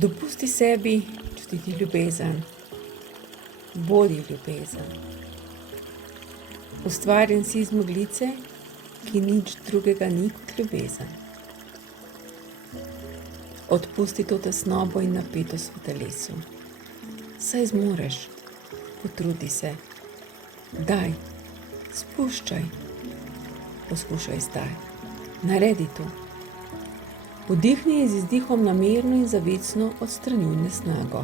Dopusti sebi čutiti ljubezen. Bodi ljubezen. Ustvarjen si iz meglice, ki nič drugega ni kot ljubezen. Odpusti to tesnobo in napetost v telesu. Saj zmoreš, potrudi se. Daj, spuščaj. Poskušaj zdaj. Naredi to. Vdihni in z izdihom namerno in zavestno odstranjuj nesnago.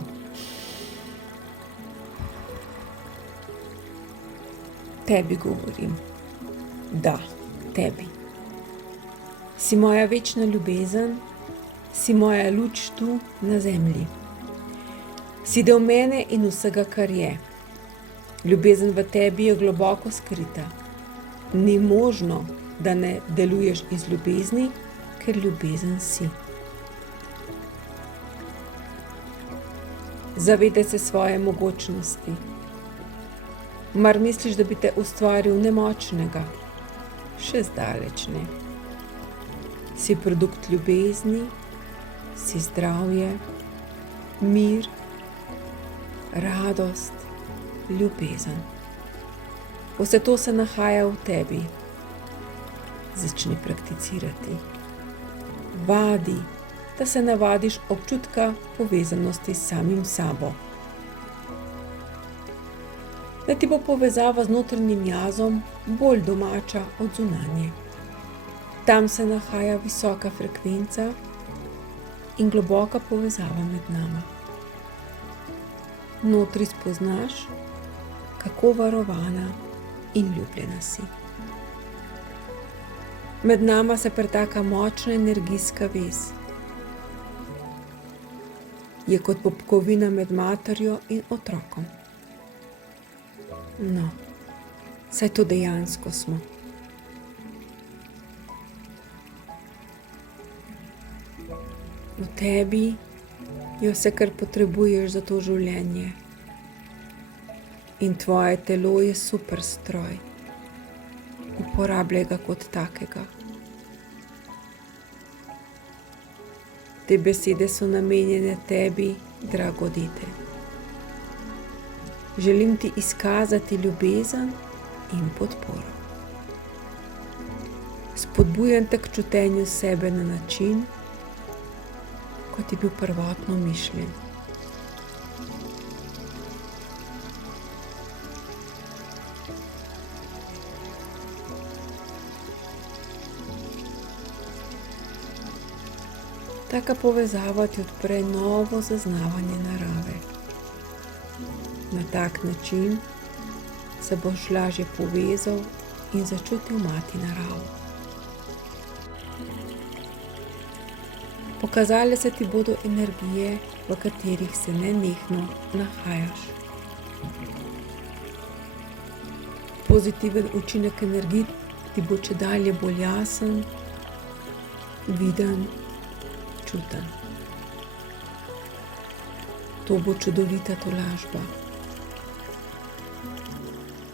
Tebi govorim. Da, tebi. Si moja večna ljubezen, si moja luč tu na zemlji. Si del mene in vsega, kar je. Ljubezen v tebi je globoko skrita. Ni možno, da ne deluješ iz ljubezni, ker ljubezen si. Zavedaj se svoje mogočnosti. Mar misliš, da bi te ustvaril nemočnega? Še zdaleč ne. Si produkt ljubezni, si zdravje, mir, radost, ljubezen. Vse to se nahaja v tebi. Začni prakticirati. Vadi, da se navadiš občutka povezanosti s samim sabo. Da ti bo povezava z notranjim jazom bolj domača od zunanje. Tam se nahaja visoka frekvenca in globoka povezava med nama. Notri spoznaš, kako varovana in ljubljena si. Med nama se pretaka močna energijska vez. Je kot popkovina med materjo in otrokom. No, saj to dejansko smo. V tebi je vse, kar potrebuješ za to življenje. In tvoje telo je super stroj. Uporabljaj ga kot takega. Te besede so namenjene tebi, drago dete. Želim ti izkazati ljubezen in podporo. Spodbujam te k čutenju sebe na način, kot je bil prvotno mišljen. Taka povezava ti odpre novo zaznavanje narave. Na tak način se boš lažje povezal in začutil mati naravo. Pokazale se ti bodo energije, v katerih se nenehno nahajaš. Pozitiven učinek energij ti bo čedalje bolj jasen, viden, čuten. To bo čudovita tolažba.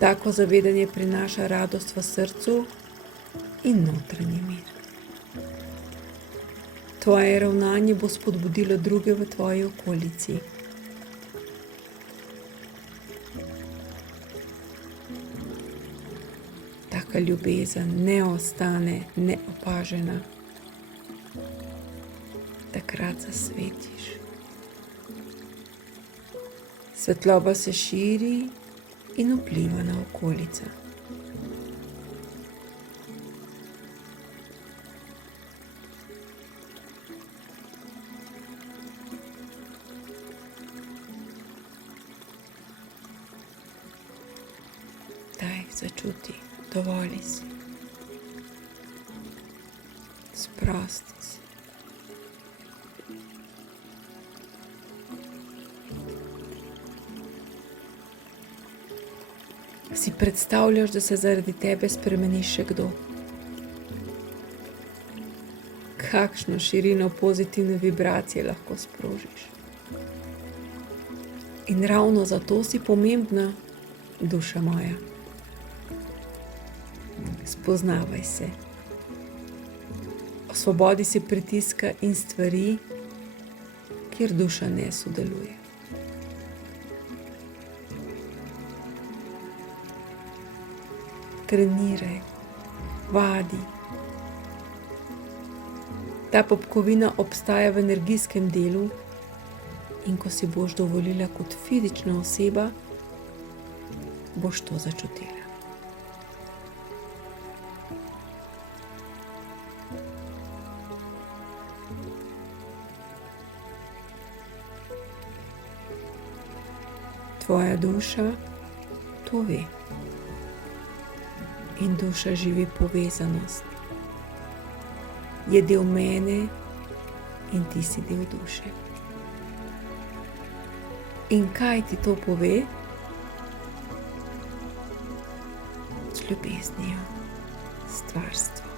Tako zavedanje prinaša radost v srcu in notranji mir. Tvoje ravnanje bo spodbudilo druge v tvoji okolici. Taka ljubezen ne ostane neopažena. Takrat zasvetiš. Svetloba se širi in vpliva na okolico. Daj, začuti, dovoli si. Sprosti si. Si predstavljaš, da se zaradi tebe spremeni še kdo? Kakšno širino pozitivne vibracije lahko sprožiš? In ravno zato si pomembna, duša moja. Spoznavaj se. Osvobodi se pritiska in stvari, ki kjer duša ne sodeluje. Treniraj, vadi. Ta popkovina obstaja v energijskem delu in ko si boš dovolila kot fizična oseba, boš to začutila. Tvoja duša to ve. In duša živi povezanost. Je del mene in ti si del duše. In kaj ti to pove? Z ljubeznijo, stvarstvo.